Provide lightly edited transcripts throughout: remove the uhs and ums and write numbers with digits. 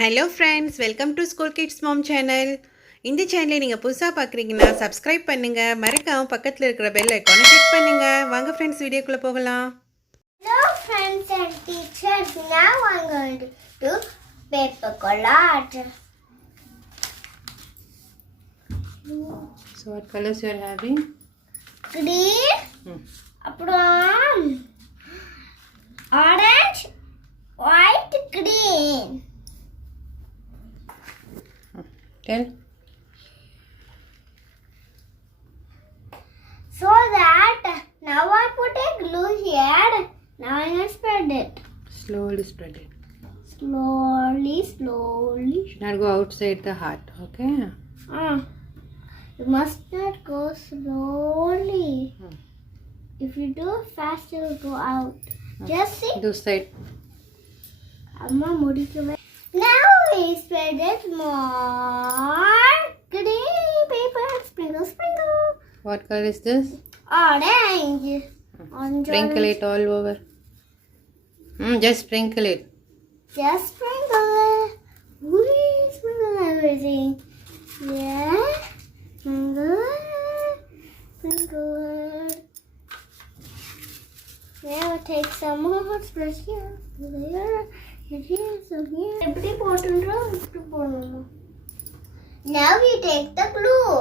Hello friends, welcome to School Kids Mom channel. இந்த சேனலை நீங்கள் புதுசாக பார்க்குறீங்கன்னா சப்ஸ்கிரைப் பண்ணுங்கள், மறக்காமல் பக்கத்தில் இருக்கிற பெல் ஐக்கானை கிளிக் பண்ணுங்கள். வாங்க ஃப்ரெண்ட்ஸ், வீடியோக்குள்ளே போகலாம். Hello friends and teachers, now I'm going to do paper collage. So what colors you are having? Green, அப்புறம் orange, white, green. Tell. So that now I put a glue here. Now I'm going to spread it. Slowly spread it. Slowly. Should not go outside the heart, okay? You must not go slowly. If you do fast, it will go out. Just see. This side. Amma mudikkuve. Now we spread it more. Green paper. Sprinkle. What color is this? Orange. Sprinkle it all over. Just sprinkle it. Just sprinkle. We sprinkle everything. Yeah. Sprinkle. Now take some more. Spread here. There. Here. So here. Every bottom row. Now we take the glue.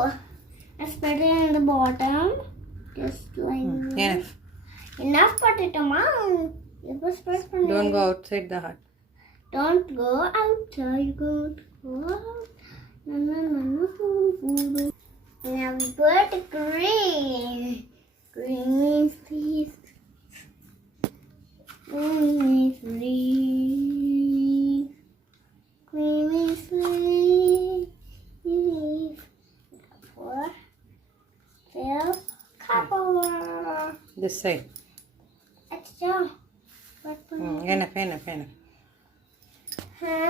I spread it in the bottom. Just like Enough. Enough put it around. It was spread from Don't go outside the heart. Don't go outside. Don't go out. Now we put green. Green means peace. Green means leaf. Green means leaf. Fill color. This side. Extra. Enough.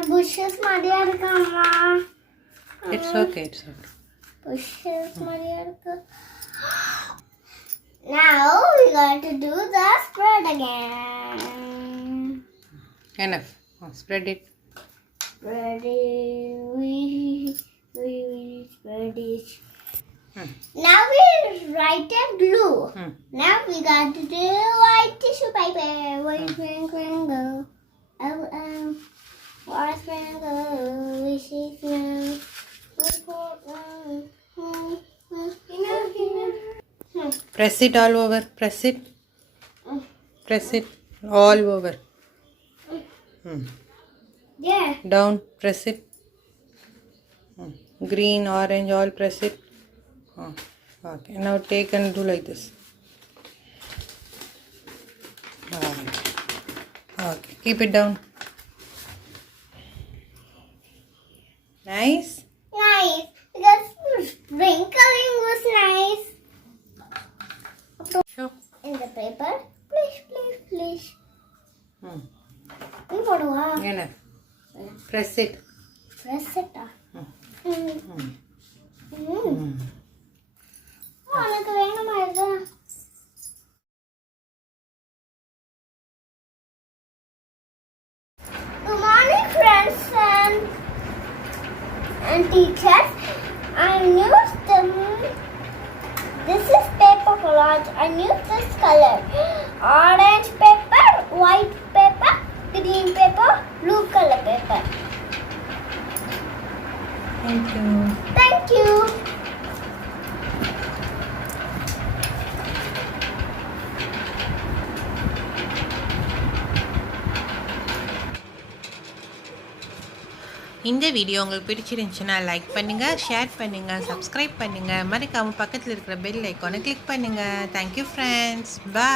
Bushes mariya irukama. It's okay. Bushes mariya irukku. Now we got to do the spread again. Enough. Spread it. Spread it. We spread it. Now we write a glue. Now we got to do white tissue paper. White sprinkle. White sprinkle. We see now. Press it all over. Press it all over. Yeah. Down. Press it. Green, orange, all press it. Okay. Now take and do like this. Okay. Keep it down. Nice. Nice. Because sprinkling was nice. Sure. In the paper. Please. Enough. Press it. Press it. உனக்கு வேணுமா இது? Good morning friends and teachers. I used this is paper collage. I used this color. Orange paper, white paper, green paper, blue color paper. Thank you. இந்த video உங்களுக்கு பிடிச்சிருந்துச்சுன்னா like பண்ணுங்கள், share பண்ணுங்கள், subscribe பண்ணுங்கள், மறக்காமல் பக்கத்தில் இருக்கிற பெல் ஐக்கானை கிளிக் பண்ணுங்கள். Thank you friends. பாய்.